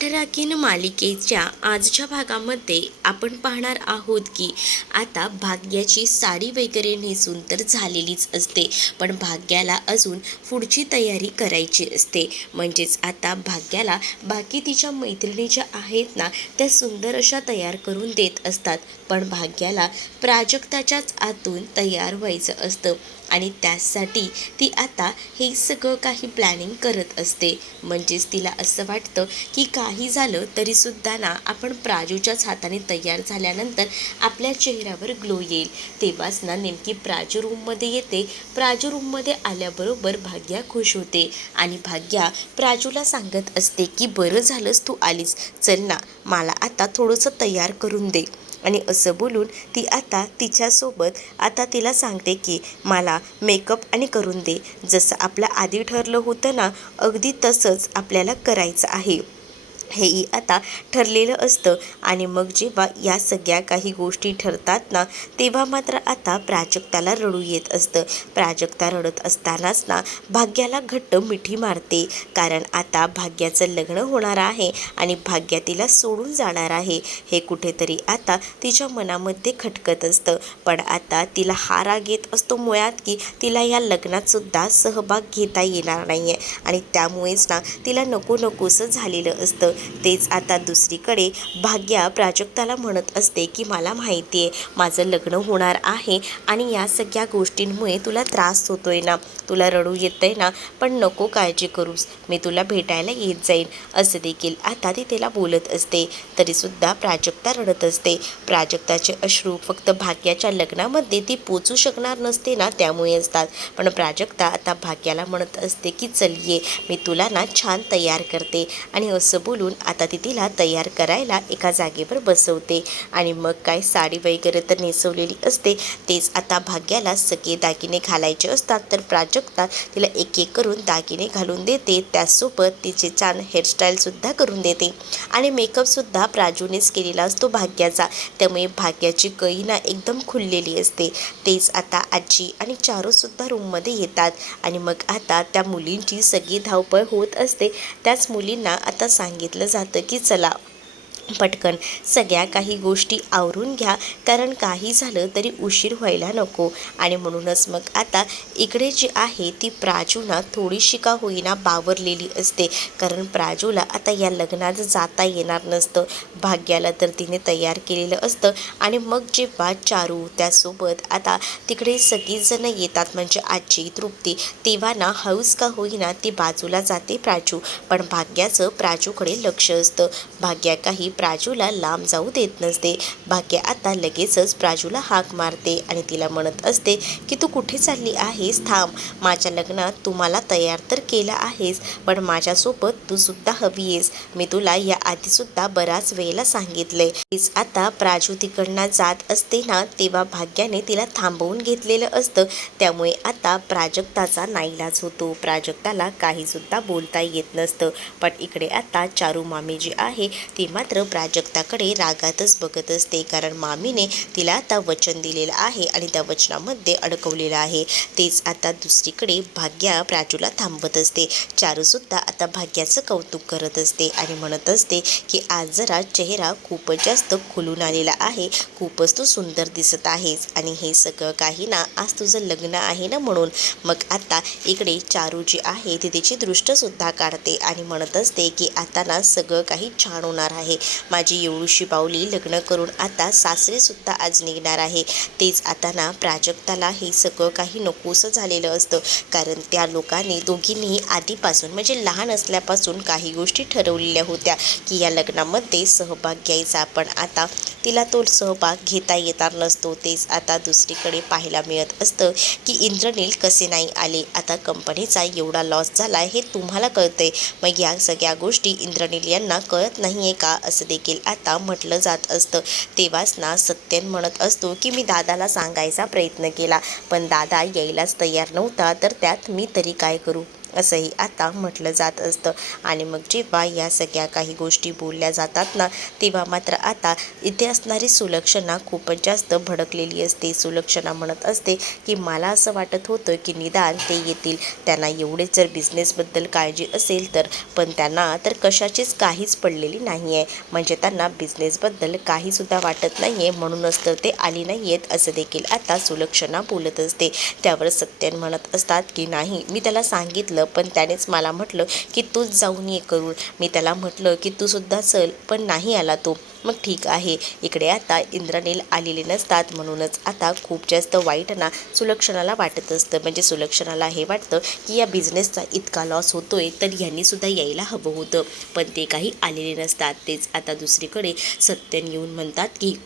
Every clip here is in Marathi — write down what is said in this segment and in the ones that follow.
ठराकीन मालिकेच्या आजच्या भागामध्ये आपण पाहणार आहोत की आता भाग्याची साडी वगैरे नेसून तर झालेलीच असते, पण भाग्याला अजून पुढची तयारी करायची असते. म्हणजेच आता भाग्याला बाकी तिच्या मैत्रिणी ज्या आहेत ना, त्या सुंदर अशा तयार करून देत असतात, पण भाग्याला प्राजक्ताच्याच आतून तयार व्हायचं असतं आणि त्यासाठी ती आता हे सगळं काही प्लॅनिंग करत असते. म्हणजेच तिला असं वाटतं की काही झालं तरीसुद्धा ना, आपण प्राजूच्याच हाताने तयार झाल्यानंतर आपल्या चेहऱ्यावर ग्लो येईल. तेव्हाच ना नेमकी प्राजू रूममध्ये येते. प्राजू रूममध्ये आल्याबरोबर भाग्या खुश होते आणि भाग्या प्राजूला सांगत असते की बरं झालंस तू आलीस, चल ना मला आता थोडंसं तयार करून दे. आणि असं बोलून ती आता तिच्यासोबत आता तिला सांगते की मला मेकअप आणि करून दे, जसं आपलं आधी ठरलं होतं ना, अगदी तसंच आपल्याला करायचं आहे. हेही आता ठरलेलं असतं. आणि मग जेव्हा या सगळ्या काही गोष्टी ठरतात ना, तेव्हा मात्र आता प्राजक्ताला रडू येत असतं. प्राजक्ता रडत असतानाच ना भाग्याला घट्ट मिठी मारते, कारण आता भाग्याचं लग्न होणार आहे आणि भाग्या तिला सोडून जाणार आहे. हे कुठेतरी आता तिच्या मनामध्ये खटकत असतं, पण आता तिला हा राग येत असतो मुळात की तिला या लग्नात सुद्धा सहभाग घेता येणार नाही आहे आणि त्यामुळेच ना तिला नको नकोसं झालेलं असतं. तेच आता दुसरीकडे भाग्या प्राजक्ताला म्हणत असते की मला माहिती आहे माझं लग्न होणार आहे आणि या सगळ्या गोष्टींमुळे तुला त्रास होतोय ना, तुला रडू येतंय ना, पण नको काळजी करूस, मी तुला भेटायला येत जाईन, असं देखील आता ती तिला बोलत असते. तरीसुद्धा प्राजक्ता रडत असते. प्राजक्ताचे अश्रू फक्त भाग्याच्या लग्नामध्ये ती पोचू शकणार नसते ना, त्यामुळे असतात. पण प्राजक्ता आता भाग्याला म्हणत असते की चल ये, मी तुला ना छान तयार करते. आणि असं बोलून आता ती तिला तयार करायला एका जागेवर बसवते. आणि मग काय साडी वगैरे तर नेसवलेली असते. तेच आता भाग्याला सगळे दागिने घालायचे असतात, तर प्राजक्ता तिला एक एक करून दागिने घालून देते. त्याचसोबत तिचे छान हेअरस्टाईलसुद्धा करून देते आणि मेकअपसुद्धा प्राजूनेच केलेला असतो भाग्याचा, त्यामुळे भाग्याची कई ना एकदम खुललेली असते. तेच आता आजी आणि चारूसुद्धा रूममध्ये येतात आणि मग आता त्या मुलींची सगळी धावपळ होत असते. त्याच मुलींना आता सांगितलं जातं की चला पटकन सगळ्या काही गोष्टी आवरून घ्या, कारण काही झालं तरी उशीर व्हायला नको. आणि म्हणूनच मग आता इकडे जी आहे ती प्राजूला थोडीशी का होईना बावरलेली असते, कारण प्राजूला आता या लग्नात जाता येणार नसतं. भाग्याला तर तिने तयार केलेलं असतं. आणि मग जेव्हा चारू त्यासोबत आता तिकडे सगळीजण येतात, म्हणजे आजी तृप्ती, तेव्हा ना हौस का होईना ती बाजूला जाते प्राजू, पण भाग्याचं प्राजूकडे लक्ष असतं. भाग्या काही प्राजूला लांब जाऊ देत नसते. भाग्या आता लगेचच प्राजूला हाक मारते आणि तिला म्हणत असते की तू कुठे चालली आहेस, थांब, माझ्या लग्नात तुम्हाला तयार तर केला आहेस, पण माझ्यासोबत तू सुद्धा हवी आहेस, मी तुला या आधीसुद्धा बराच वेळेला सांगितलंय. तीच आता प्राजू तिकडनं जात असते ना, तेव्हा भाग्याने तिला थांबवून घेतलेलं असतं. त्यामुळे आता प्राजक्ताचा नाईलाज होतो. प्राजक्ताला काहीसुद्धा बोलता येत नसतं. पण इकडे आता चारू मामी जी आहे ती मात्र प्राजक्ताकडे रागातच बघत असते, कारण मामीने तिला आता वचन दिलेलं आहे आणि त्या वचनामध्ये अडकवलेलं आहे. तेच आता दुसरीकडे भाग्या प्राजूला थांबवत असते. चारूसुद्धा आता भाग्याचं कौतुक करत असते आणि म्हणत असते की आज जरा चेहरा खूपच जास्त खुलून आलेला आहे, खूपच तू सुंदर दिसत आहेस आणि हे सगळं काही ना आज तुझं लग्न आहे ना म्हणून. मग आता इकडे चारू जी आहे ती तिची दृष्टसुद्धा काढते आणि म्हणत असते की आता ना सगळं काही छान होणार आहे. माझी एवढीशी बावली लग्न करून आता सासरेसुद्धा आज निघणार आहे. तेच आता ना प्राजक्ताला हे सगळं काही नकोसं झालेलं असतं, कारण त्या लोकांनी दोघींनीही आधीपासून म्हणजे लहान असल्यापासून काही गोष्टी ठरवलेल्या होत्या की या लग्नामध्ये सहभाग घ्यायचा, पण आता तिला तो सहभाग घेता येणार नसतो. तेच आता दुसरीकडे पाहायला मिळत असतं की इंद्रनील कसे नाही आले. आता कंपनीचा एवढा लॉस झाला हे तुम्हाला कळतंय, मग या सगळ्या गोष्टी इंद्रनील यांना कळत नाही आहे का, असं देखील आता म्हटलं जात असतं. तेव्हाच ना सत्यन म्हणत असतो की मी दादाला सांगायचा प्रयत्न केला, पण दादा यायलाच तयार नव्हता, तर त्यात मी तरी काय करू, असंही आता म्हटलं जात असतं. आणि मग जेव्हा या सगळ्या काही गोष्टी बोलल्या जातात ना, तेव्हा मात्र आता इथे असणारी सुलक्षणा खूपच जास्त भडकलेली असते. सुलक्षणा म्हणत असते की मला असं वाटत होतं की निदान ते येतील, त्यांना एवढेच जर बिझनेसबद्दल काळजी असेल तर, पण त्यांना तर कशाचीच काहीच पडलेली नाही आहे. म्हणजे त्यांना बिझनेसबद्दल काहीसुद्धा वाटत नाही आहे, म्हणूनच तर ते आली नाही आहेत, असं देखील आता सुलक्षणा बोलत असते. त्यावर सत्यन म्हणत असतात की नाही, मी त्याला सांगितलं पण त्यानेच मला म्हटलं की तूच जाऊन ये करून. मी त्याला म्हटलं की तू सुद्धा चल, पण नाही आला तो. मग ठीक आहे. इकडे आता इंद्रनील आलेले नसतात, म्हणूनच आता खूप जास्त वाईट ना सुलक्षणाला वाटत असतं. म्हणजे सुलक्षणाला हे वाटतं की या बिझनेसचा इतका लॉस होतोय तर यांनी सुद्धा यायला हवं होतं, पण ते काही आलेले नसतात. तेच आता दुसरीकडे सत्यन येऊन म्हणतात की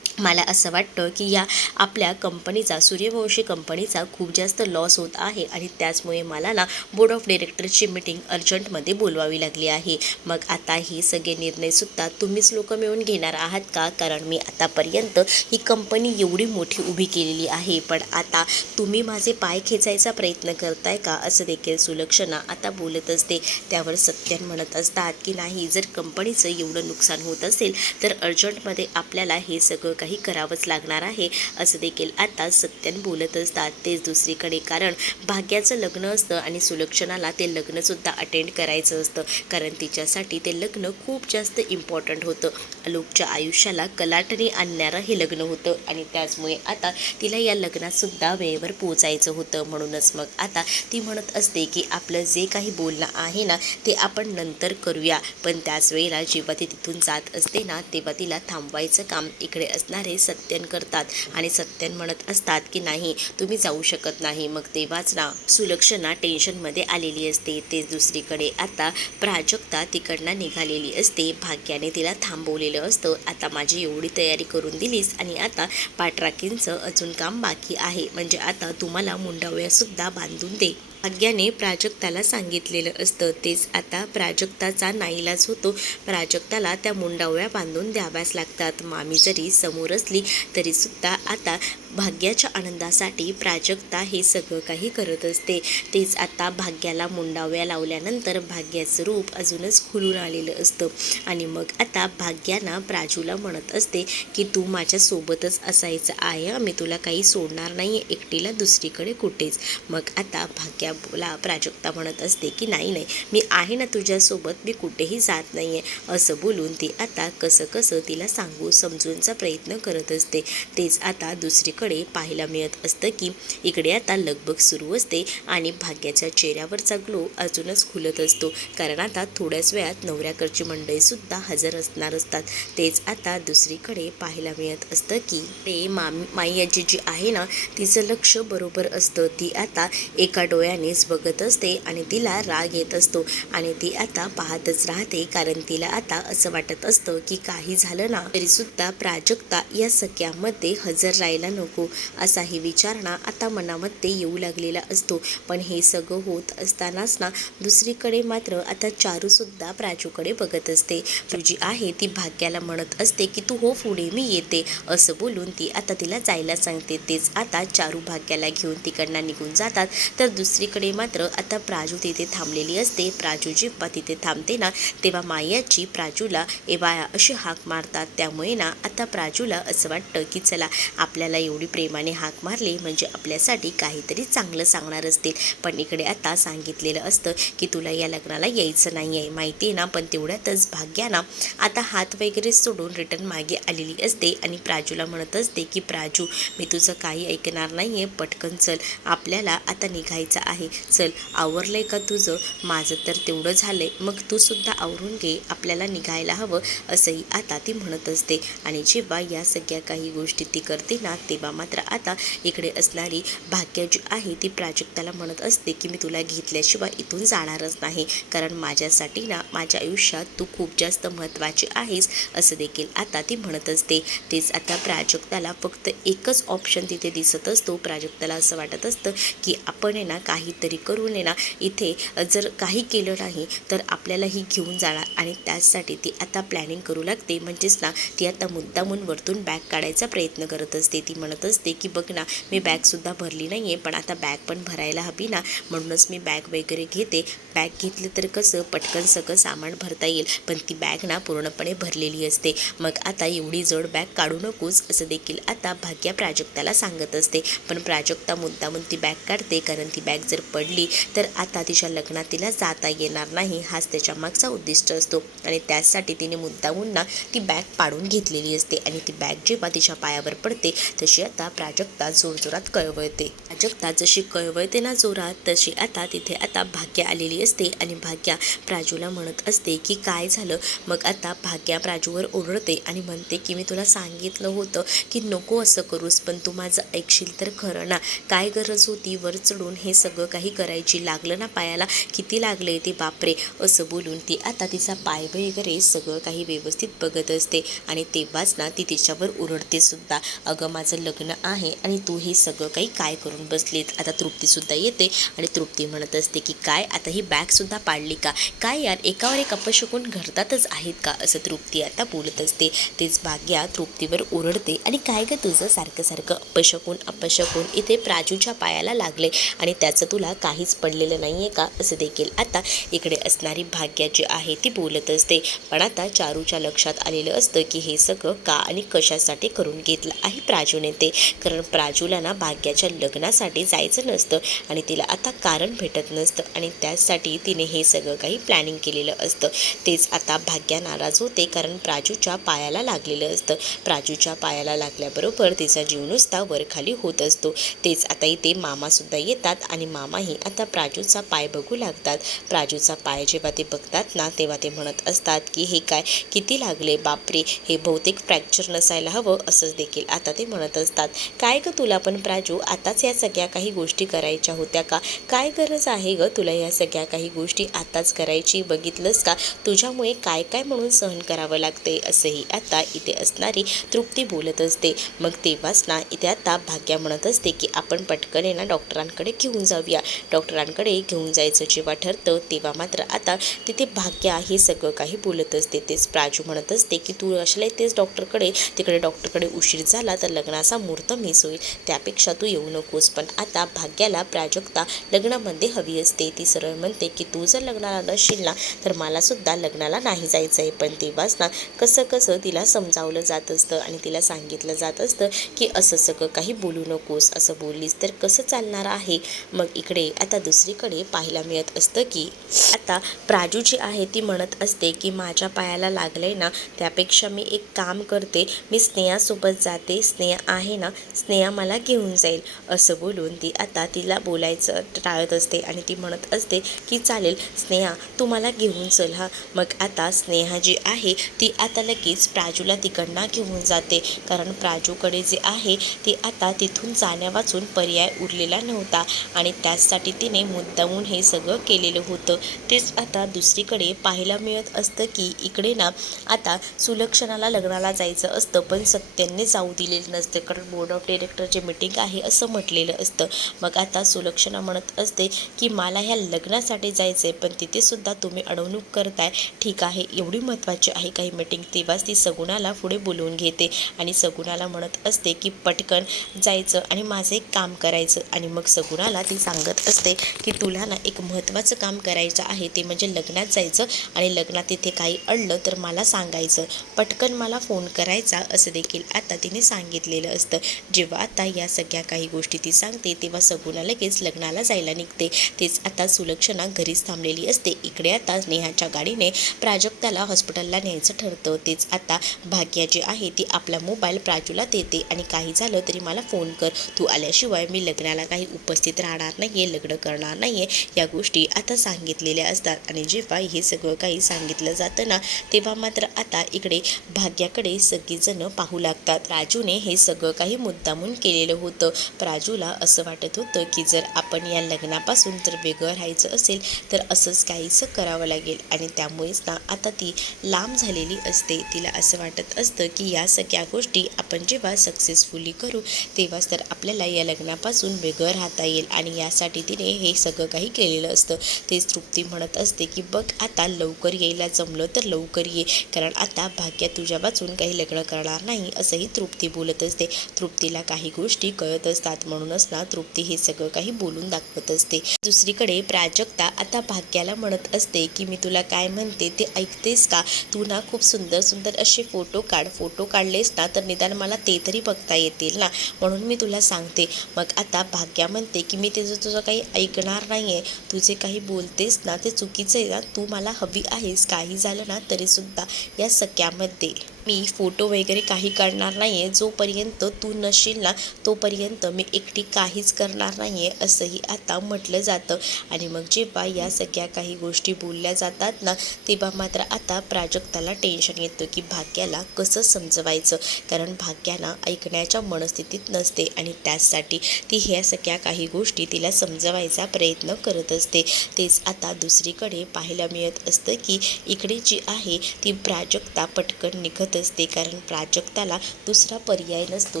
मला असं वाटतं की या आपल्या कंपनीचा, सूर्यवंशी कंपनीचा खूप जास्त लॉस होत आहे आणि त्याचमुळे मला ना बोर्ड ऑफ डायरेक्टर्सची मीटिंग अर्जंटमध्ये बोलवावी लागली आहे. मग आता हे सगळे निर्णयसुद्धा तुम्हीच लोक मिळून घेणार आहात का? कारण मी आतापर्यंत ही कंपनी एवढी मोठी उभी केलेली आहे, पण आता तुम्ही माझे पाय खेचायचा प्रयत्न करताय का? असं देखील सुलक्षणा आता बोलत असते. त्यावर सत्यन म्हणत असतात की नाही, जर कंपनीचं एवढं नुकसान होत असेल तर अर्जंटमध्ये आपल्याला हे सगळं काही करावंच लागणार आहे, असं देखील आता सत्यन बोलत असतात. तेच दुसरीकडे कारण भाग्याचं लग्न असतं आणि सुलक्षणाला ते लग्नसुद्धा अटेंड करायचं असतं, कारण तिच्यासाठी ते लग्न खूप जास्त इम्पॉर्टंट होतं. आलोकच्या आयुष्याला कलाटणी आणणारं हे लग्न होतं आणि त्याचमुळे आता तिला या लग्नातसुद्धा वेळेवर पोचायचं होतं. म्हणूनच मग आता ती म्हणत असते की आपलं जे काही बोलणं आहे ना ते आपण नंतर करूया, पण त्याच वेळेला जेव्हा ती तिथून जात असते ना तेव्हा तिला थांबवायचं काम इकडे असणारे सत्यन करतात. आणि सत्यन म्हणत असतात की नाही, तुम्ही जाऊ शकत नाही. मग तेव्हाच ना सुलक्षणा टेन्शनमध्ये आलेली असते. तेच दुसरीकडे आता प्राजक्ता तिकडनं निघालेली असते. भाग्याने तिला थांबवलेलं असतं. आता माझी एवढी तयारी करून दिलीस आणि आता पाठराखींचं अजून काम बाकी आहे, म्हणजे आता तुम्हाला मुंडावळ्यासुद्धा बांधून दे. भाग्याने प्राजक्ताला सांगितलेलं असतं. तेच आता प्राजक्ताचा नाईलाज होतो. प्राजक्ताला त्या मुंडावळ्या बांधून द्याव्याच लागतात. मामी जरी समोर असली तरीसुद्धा आता भाग्याच्या आनंदासाठी प्राजक्ता हे सगळं काही करत असते. तेच आता भाग्याला मुंडावळ्या लावल्यानंतर भाग्याचं रूप अजूनच खुलून आलेलं असतं. आणि मग आता भाग्याना प्राजूला म्हणत असते की तू माझ्यासोबतच असायचं आहे, मी तुला काही सोडणार नाही एकटीला दुसरीकडे कुठेच. मग आता भाग्याला प्राजक्ता म्हणत असते की नाही नाही, मी आहे ना तुझ्यासोबत, मी कुठेही जात नाही आहे, असं बोलून ती आता कसं कसं तिला सांगू समजूनचा प्रयत्न करत असते. तेच आता दुसरीकडे पाहायला मिळत असतं की इकडे आता लगबग सुरू असते आणि भाग्याच्या चेहऱ्यावरचा ग्लो अजूनच खुलत असतो, कारण आता थोड्याच वेळात नवऱ्याकडची मंडळीसुद्धा हजर असणार असतात. तेच आता दुसरीकडे पाहायला मिळत असतं की ते माई आजी जी आहे ना तिचं लक्ष बरोबर असतं. ती आता एका डोळ्यानेच बघत असते आणि तिला राग येत असतो आणि ती आता पाहतच राहते, कारण तिला आता असं वाटत असतं की काही झालं ना तरीसुद्धा प्राजक्ता या सख्यामध्ये हजर राहायला नको, असाही विचार ना आता मनामध्ये येऊ लागलेला असतो. पण हे सगळं होत असतानाच ना दुसरीकडे मात्र आता चारूसुद्धा प्राजूकडे बघत असते. जी आहे ती भाग्याला म्हणत असते की तू हो पुढे, मी येते, असं बोलून ती आता तिला जायला सांगते. तेच आता चारू भाग्याला घेऊन तिकडनं निघून जातात. तर दुसरीकडे मात्र आता प्राजू तिथे थांबलेली असते. प्राजू जेव्हा तिथे थांबते ना तेव्हा मायाची प्राजूला एवाया अशी हाक मारतात. त्यामुळे ना आता प्राजूला असं वाटतं की चला, आपल्याला एवढी प्रेमाने हाक मारली म्हणजे आपल्यासाठी काहीतरी चांगलं सांगणार असतील. पण इकडे आता सांगितलेलं असतं की तुला या लग्नाला यायचं नाही आहे, माहिती आहे ना. पण तेवढ्यातच भाग्या ना आता हात वगैरे सोडून रिटर्न मागे आलेली असते आणि प्राजूला म्हणत असते की प्राजू, मी तुझं काही ऐकणार नाही आहे, पटकन चल, आपल्याला आता निघायचं आहे, चल, आवरलंय का तुझं? माझं तर तेवढं झालंय, मग तू सुद्धा आवरून घे, आपल्याला निघायला हवं, असंही आता ती म्हणत असते. आणि जेव्हा या सगळ्या काही गोष्टी ती करते ना तेव्हा मात्र आता इकडे असणारी भाग्या जी आहे ती प्राजक्ताला म्हणत असते की मी तुला घेतल्याशिवाय इथून जाणारच नाही, कारण माझ्यासाठी ना माझ्या आयुष्यात तू खूप जास्त महत्त्वाची आहेस, असं देखील आता ती म्हणत असते. तेच आता प्राजक्ताला फक्त एकच ऑप्शन तिथे दिसत असतो. प्राजक्ताला असं वाटत असतं की आपण आहे ना काहीतरी करून आहे ना इथे जर काही केलं नाही तर आपल्याला ही घेऊन जाणार, आणि त्याचसाठी ती आता प्लॅनिंग करू लागते. म्हणजेच ना ती आता मुद्दामून वरतून बॅग काढायचा प्रयत्न करत असते. ती म्हणत म्हणत असते की बघ ना, मी बॅगसुद्धा भरली नाही आहे, पण आता बॅग पण भरायला हवी ना, म्हणूनच मी बॅग वगैरे घेते. बॅग घेतली तर कसं पटकन सगळं सामान भरता येईल, पण ती बॅग ना पूर्णपणे भरलेली असते. मग आता एवढी जड बॅग काढू नकोस असं देखील आता भाग्या प्राजक्ताला सांगत असते. पण प्राजक्ता मुद्दामून ती बॅग काढते, कारण ती बॅग जर पडली तर आता तिच्या लग्नात तिला जाता येणार नाही, हाच त्याच्या मागचा उद्दिष्ट असतो. आणि त्यासाठी तिने मुद्दामून ना ती बॅग पाडून घेतलेली असते. आणि ती बॅग जेव्हा तिच्या पायावर पडते तशी आता प्राजक्ता जोरजोरात कळवळते. प्राजक्ता जशी कळवळते ना जोरात, तशी आता तिथे आता भाग्या आलेली असते. आणि भाग्या प्राजूला म्हणत असते की काय झालं. मग आता भाग्या प्राजूवर ओरडते आणि म्हणते की मी तुला सांगितलं होतं की नको असं करूस, पण तू माझं ऐकशील तर खरं ना. काय गरज होती वर चढून हे सगळं काही करायची, लागलं ना पायाला, किती लागले ते बापरे, असं बोलून ती आता तिचा पाय वगैरे सगळं काही व्यवस्थित बघत असते. आणि तेव्हाच ना ती तिच्यावर ओरडते सुद्धा, अगं माझं लग्न आहे आणि तू हे सगळं काही काय करून बसलीत. आता तृप्तीसुद्धा येते आणि तृप्ती म्हणत असते की काय आता ही बॅगसुद्धा पाडली का, काय यार एकावर एक अपशकुन घडतातच आहेत का, असं तृप्ती आता बोलत असते. तेच भाग्या तृप्तीवर ओरडते आणि काय गं तुझं सारखं सारखं अपशकुन इथे प्राजूच्या पायाला लागले आणि त्याचं तुला काहीच पडलेलं नाही आहे का, असं देखील आता इकडे असणारी भाग्या जी आहे ती बोलत असते. पण आता चारूच्या लक्षात आलेलं असतं की हे सगळं का आणि कशासाठी करून घेतलं आहे प्राजूने ते, कारण प्राजूला ना भाग्याच्या लग्नासाठी जायचं नसतं आणि तिला आता कारण भेटत नसतं आणि त्यासाठी तिने हे सगळं काही प्लॅनिंग केलेलं असतं. तेच आता भाग्या नाराज होते, कारण प्राजूच्या पायाला लागलेलं असतं. प्राजूच्या पायाला लागल्याबरोबर तिचा जीव नुसता वरखाली होत असतो. तेच आता इथे मामासुद्धा येतात आणि मामाही आता प्राजूचा पाय बघू लागतात. प्राजूचा पाय जेव्हा ते बघतात ना, तेव्हा ते म्हणत असतात की हे काय किती लागले, बापरे हे बहुतेक फ्रॅक्चर नसायला हवं, असंच देखील आता ते म्हणत असतात. काय गं तुला पण प्राजू आताच या सगळ्या काही गोष्टी करायच्या होत्या का, काय गरज आहे गं तुला या सगळ्या काही गोष्टी आताच करायची, बघितलंस का तुझ्यामुळे काय काय म्हणून सहन करावं लागते, असंही आता इथे असणारी तृप्ती बोलत असते. मग तेव्हाच ना इथे आता भाग्या म्हणत असते की आपण पटकन ना डॉक्टरांकडे घेऊन जाऊया. डॉक्टरांकडे घेऊन जायचं जेव्हा ठरतं तेव्हा मात्र आता तिथे भाग्या हे सगळं काही बोलत असते. तेच प्राजू म्हणत असते की तू अशाला तेच डॉक्टरकडे, तिकडे डॉक्टरकडे उशीर झाला तर लग्नाचा मुहूर्त मिस होईल, त्यापेक्षा तू येऊ नकोस. पण आता भाग्याला प्राजक्ता लग्नामध्ये हवी असते. ती सरळ म्हणते की तू जर लग्नाला नसशील ना तर मला सुद्धा लग्नाला नाही जायचं आहे. पण तेव्हाच ना कसं कसं तिला समजावलं जात असतं आणि तिला सांगितलं जात असतं की असं सगळं काही बोलू नकोस, असं बोललीस तर कसं चालणार आहे. मग इकडे आता दुसरीकडे पाहायला मिळत असतं की आता प्राजू जी आहे ती म्हणत असते की माझ्या पायाला लागलंय ना, त्यापेक्षा मी एक काम करते, मी स्नेहासोबत जाते, स्नेहा आहे ना, स्नेहा मला घेऊन जाईल, असं बोलून ती आता तिला बोलायचं टाळत असते. आणि ती म्हणत असते की चालेल स्नेहा तू मला घेऊन चल हा. मग आता स्नेहा जी आहे ती आता लगेच प्राजूला तिकडनं घेऊन जाते, कारण प्राजूकडे जे आहे ती आता तिथून जाण्या वाचून पर्याय उरलेला नव्हता आणि त्याचसाठी तिने मुद्दामून हे सगळं केलेलं होतं. तेच आता दुसरीकडे पाहायला मिळत असतं की इकडे ना आता सुलक्षणाला लग्नाला जायचं असतं, पण सत्यांनी जाऊ दिलेलं नसतं, कारण बोर्ड ऑफ डायरेक्टरची मीटिंग आहे असं म्हटलेलं असतं. मग आता सुलक्षणा म्हणत असते की मला ह्या लग्नासाठी जायचं आहे, पण तिथेसुद्धा तुम्ही अडवणूक करताय, ठीक आहे एवढी महत्त्वाची आहे काही मीटिंग. तेव्हाच ती सगुणाला पुढे बोलवून घेते आणि सगुणाला म्हणत असते की पटकन जायचं आणि माझं एक काम करायचं. आणि मग सगुणाला ती सांगत असते की तुला ना एक महत्त्वाचं काम करायचं आहे, ते म्हणजे लग्नात जायचं आणि लग्नात तिथे काही अडलं तर मला सांगायचं, पटकन मला फोन करायचा, असं देखील आता तिने सांगितलेलं असतं. जेव्हा आता या सगळ्या काही गोष्टी ती सांगते तेव्हा सगुणा लगेच लग्नाला जायला निघते. तेच आता सुलक्षणा घरीच थांबलेली असते. इकडे आता नेहाच्या गाडीने प्राजक्ताला हॉस्पिटलला न्यायचं ठरतं. तेच आता भाग्या जी आहे ती आपला मोबाईल प्राजूला देते आणि काही झालं तरी मला फोन कर, तू आल्याशिवाय मी लग्नाला काही उपस्थित राहणार नाही आहे, लग्न करणार नाही आहे, या गोष्टी आता सांगितलेल्या असतात. आणि जेव्हा हे सगळं काही सांगितलं जातं ना तेव्हा मात्र आता इकडे भाग्याकडे सगळीजणं पाहू लागतात. प्राजूने हे सगळं काही मुद्दामून केलेलं होतं. प्राजूला असं वाटत होतं की जर आपण या लग्नापासून जर वेगळं राहायचं असेल तर असंच काहीसं करावं लागेल आणि त्यामुळेच ना आता ती लांब झालेली असते. तिला असं वाटत असतं की या सगळ्या गोष्टी आपण जेव्हा सक्सेसफुली करू तेव्हाच तर आपल्याला या लग्नापासून वेगळं राहता येईल आणि यासाठी तिने हे सगळं काही केलेलं असतं. तेच तृप्ती म्हणत असते की बघ आता लवकर यायला जमलं तर लवकर ये, कारण आता भाग्या तुझ्या वाचून काही लग्न करणार नाही, असंही तृप्ती बोलत असते. तृप्तीला काही गोष्टी कळत असतात, म्हणूनच ना तृप्ती हे सगळं काही बोलून दाखवत असते. दुसरीकडे प्राजक्ता आता भाग्याला म्हणत असते की मी तुला काय म्हणते ते ऐकतेस का? तू ना खूप सुंदर सुंदर असे फोटो काढलेस ना तर निदान मला ते तरी बघता येतील ना, म्हणून मी तुला सांगते. मग आता भाग्या म्हणते की मी तुझं काही ऐकणार नाहीये, तू जे काही बोलतेस ना ते चुकीचं आहे ना, तू मला हवी आहेस. काही झालं ना तरीसुद्धा या सख्यामध्ये मी फोटो वगैरे काही काढणार नाही आहे. जोपर्यंत तू नसशील ना तोपर्यंत मी एकटी काहीच करणार नाही आहे, असंही आता म्हटलं जातं. आणि मग जेव्हा या सगळ्या काही गोष्टी बोलल्या जातात ना तेव्हा मात्र आता प्राजक्ताला टेन्शन येतं की भाग्याला कसं समजवायचं, कारण भाग्याला ऐकण्याच्या मनस्थितीत नसते आणि त्याचसाठी ती ह्या सगळ्या काही गोष्टी तिला समजवायचा प्रयत्न करत असते. तेच आता दुसरीकडे पाहायला मिळत असतं की इकडे जी आहे ती प्राजक्ता पटकन निघत असते, कारण प्राजक्ताला दुसरा पर्याय नसतो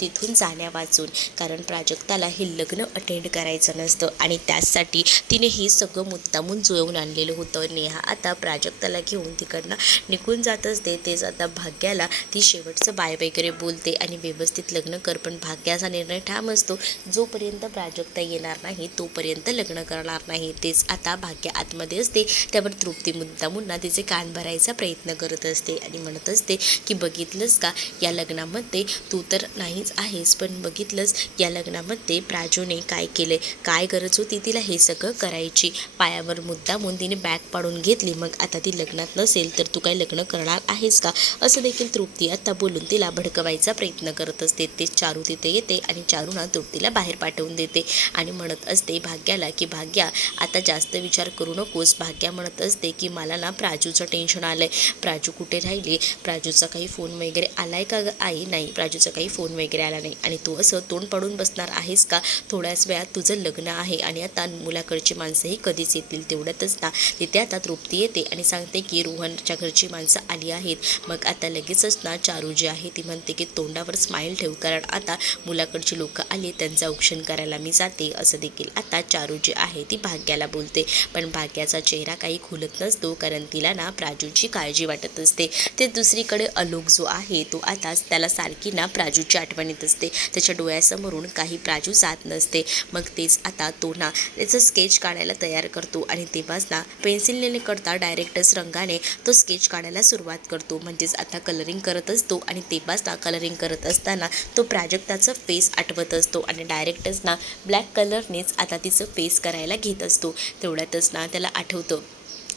तिथून जाण्यावाचून, कारण प्राजक्ताला हे लग्न अटेंड करायचं नसतं आणि त्याचसाठी तिने हे सगळं मुद्दामून जुळवून आणलेलं होतं. नेहा आता प्राजक्ताला घेऊन तिकडनं निघून जात असते. तेच आता भाग्याला ती शेवटचं बाय वगैरे बोलते आणि व्यवस्थित लग्न कर, पण भाग्याचा निर्णय ठाम असतो, जोपर्यंत प्राजक्ता येणार नाही तोपर्यंत लग्न करणार नाही. तेच आता भाग्य आतमध्ये असते, त्यावर तृप्ती मुद्दामून ना तिचे कान भरायचा प्रयत्न करत असते आणि म्हणत असते की बघितलंस का, या लग्नामध्ये तू तर नाहीच आहेस, पण बघितलंस या लग्नामध्ये प्राजूने काय केले, काय गरज होती तिला हे सगळं करायची. पायावर मुद्दामून तिने बॅग पाडून घेतली, मग आता ती लग्नात नसेल तर तू काय लग्न करणार आहेस का, असं देखील तृप्ती आता बोलून तिला भडकवायचा प्रयत्न करत असते. ते चारू तिथे येते आणि चारूना तृप्तीला बाहेर पाठवून देते आणि म्हणत असते भाग्याला की भाग्या आता जास्त विचार करू नकोस. भाग्या म्हणत असते की मला ना प्राजूचं टेन्शन आलंय, प्राजू कुठे राहिली, प्राजूचा काही फोन वगैरे आलाय का आई? नाही, प्राजूचा काही फोन वगैरे आला नाही. आणि तू असं तोंड पाडून बसणार आहेस का? थोड्याच वेळात तुझं लग्न आहे आणि आता मुलाकडची माणसंही कधीच येतील. तेवढ्यातच ना तिथे आता तृप्ती येते आणि सांगते की रोहनच्या घरची माणसं आली आहेत. मग आता लगेचच ना चारू जी आहे ती म्हणते की तोंडावर स्माईल ठेव, कारण आता मुलाकडची लोक आली त्यांचं औक्षण करायला मी जाते, असं देखील आता चारू जी आहे ती भाग्याला बोलते. पण भाग्याचा चेहरा काही खुलत नसतो, कारण तिला ना प्राजूची काळजी वाटत असते. ते दुसरीकडे आलोक जो आहे तो आता त्याला सारखी ना प्राजूची आठवण येत असते, त्याच्या डोळ्यासमोरून काही प्राजू जात नसते. मग तेच आता तो ना त्याचं स्केच काढायला तयार करतो आणि तेव्हाच ना पेन्सिलने न करता डायरेक्टच रंगाने तो स्केच काढायला सुरुवात करतो, म्हणजेच आता कलरिंग करत असतो. आणि तेव्हाच ना कलरिंग करत असताना तो प्राजक्ताचा फेस आठवत असतो आणि डायरेक्टच ना ब्लॅक कलरनेच आता तिचं फेस करायला घेत असतो. तेवढ्यातच ना त्याला आठवतं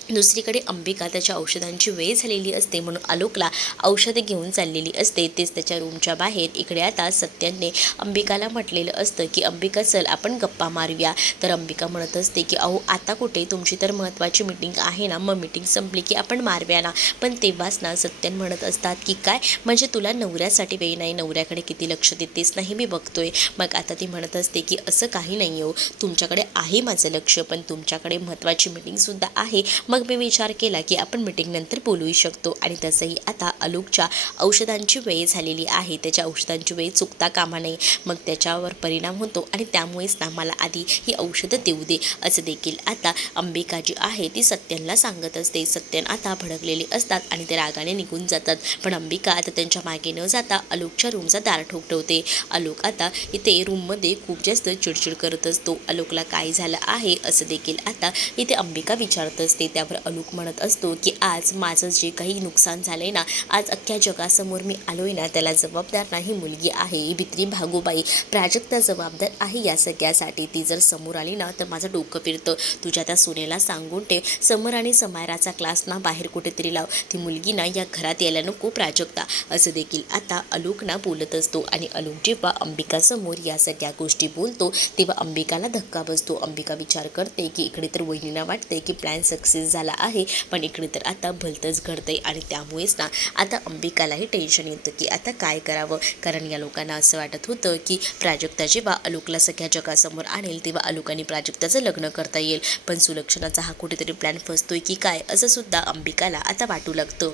दुसरीकडे अंबिका त्याच्या औषधांची वेळ झालेली असते, म्हणून आलोकला औषधे घेऊन चाललेली असते. तेच त्याच्या रूमच्या बाहेर इकडे आता सत्याने अंबिकाला म्हटलेलं असतं की अंबिका चल आपण गप्पा मारूया. तर अंबिका म्हणत असते की अहो आता कुठे, तुमची तर महत्त्वाची मीटिंग आहे ना, मग मीटिंग संपली की आपण मारूया ना. पण तेव्हाच ना सत्यन म्हणत असतात की काय म्हणजे तुला नवऱ्यासाठी वेळ नाही, नवऱ्याकडे किती लक्ष देतेस नाही मी बघतोय. मग आता ती म्हणत असते की असं काही नाही हो, तुमच्याकडे आहे माझं लक्ष, पण तुमच्याकडे महत्त्वाची मीटिंगसुद्धा आहे. मग मी विचार केला की आपण मीटिंगनंतर बोलूही शकतो. आणि तसंही आता आलोकच्या औषधांची वेळ झालेली आहे, त्याच्या औषधांची वेळ चुकता कामा नये, मग त्याच्यावर परिणाम होतो आणि त्यामुळेच ना मला आधी ही औषधं देऊ दे, असं देखील आता अंबिका जी आहे ती सत्यनला सांगत असते. सत्यन आता भडकलेले असतात आणि ते रागाने निघून जातात, पण अंबिका आता त्यांच्या मागे न जाता आलोकच्या रूमचा दार ठोकवते. आलोक आता इथे रूममध्ये खूप जास्त चिडचिड करत असतो. आलोकला काय झालं आहे असं देखील आता इथे अंबिका विचारत असते. त्यावर आलोक म्हणत असतो की आज माझं जे काही नुकसान झालंय ना, आज अख्ख्या जगासमोर मी आलोय ना, त्याला जबाबदार नाही मुलगी आहे, ही भित्री भागोबाई प्राजक्ता जबाबदार आहे या सगळ्यासाठी. ती जर समोर आली ना तर माझं डोकं फिरतं. तुझ्या त्या सुनेला सांगून ठेव, समर आणि समायराचा क्लास ना बाहेर कुठेतरी लाव, ती मुलगी ना या घरात यायला नको प्राजक्ता, असं देखील आता आलोक ना बोलत असतो. आणि आलोक जेव्हा अंबिकासमोर या सगळ्या गोष्टी बोलतो तेव्हा अंबिकाला धक्का बसतो. अंबिका विचार करते की इकडे तर वहिनीला वाटते की प्लॅन सक्सेस झाला आहे, पण इकडे तर आता भलतंच घडतंय. आणि त्यामुळेच ना आता अंबिकालाही टेन्शन येतं की आता काय करावं, कारण या लोकांना असं वाटत होतं की प्राजक्ता जेव्हा आलोकला सगळ्या जगासमोर आणेल तेव्हा आलोक आणि प्राजक्ताचं लग्न करता येईल, पण सुलक्षणाचा हा कुठेतरी प्लॅन फसतोय की काय असं सुद्धा अंबिकाला आता वाटू लागतं.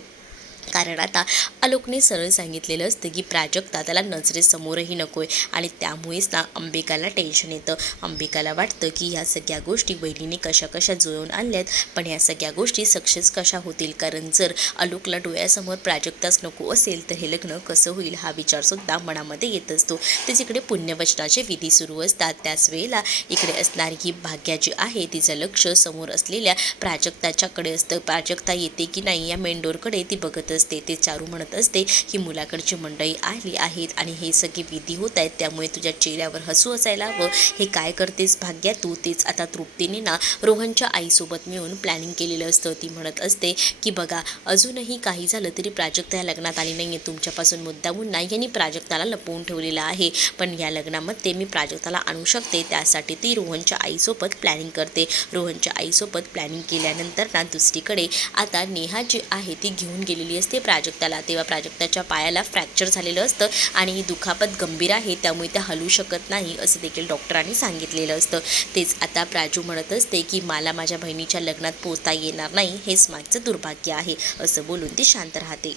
कारण आता आलोकने सरळ सांगितलेलं असतं की प्राजक्ता त्याला नजरेसमोरही नको आहे आणि त्यामुळेच ना अंबिकाला टेन्शन येतं. अंबिकाला वाटतं की ह्या सगळ्या गोष्टी वहिनीने कशा कशा जुळवून आणल्यात, पण ह्या सगळ्या गोष्टी सक्सेस कशा होतील, कारण जर आलोकला डोळ्यासमोर प्राजक्ताच नको असेल तर हे लग्न कसं होईल हा विचारसुद्धा मनामध्ये येत असतो. ते जिकडे पुण्यवचनाचे विधी सुरू असतात त्याच वेळेला इकडे असणारी ही भाग्या जी आहे तिचं लक्ष समोर असलेल्या प्राजक्ताच्याकडे असतं. प्राजक्ता येते की नाही या मेंढोरकडे ती बघत असते. ते चारू म्हणत असते की मुलाकडची मंडळी आली आहेत आणि हे सगळे विधी होत आहेत, त्यामुळे तुझ्या चेहऱ्यावर हसू असायला हवं. हे काय करतेस भाग्या तू? तेच आता तृप्तीने ना रोहनच्या आईसोबत मिळून प्लॅनिंग केलेलं असतं. ती म्हणत असते की बघा अजूनही काही झालं तरी प्राजक्ता या लग्नात आली नाही आहे, तुमच्यापासून मुद्दामून नाही यांनी प्राजक्ताला लपवून ठेवलेलं आहे, पण या लग्नामध्ये मी प्राजक्ताला आणू शकते. त्यासाठी ती रोहनच्या आईसोबत प्लॅनिंग करते. रोहनच्या आईसोबत प्लॅनिंग केल्यानंतर ना दुसरीकडे आता नेहा जी आहे ती घेऊन गेलेली असते प्राजक्ताला. तेव्हा प्राजक्ताच्या पायाला फ्रॅक्चर झालेलं असतं आणि ही दुखापत गंभीर आहे, त्यामुळे त्या हलू शकत नाही असं देखील डॉक्टरांनी सांगितलेलं असतं. तेच आता प्राजू म्हणत असते की मला माझ्या बहिणीच्या लग्नात पोचता येणार नाही, हेच माझं दुर्भाग्य आहे असं बोलून ती शांत राहते.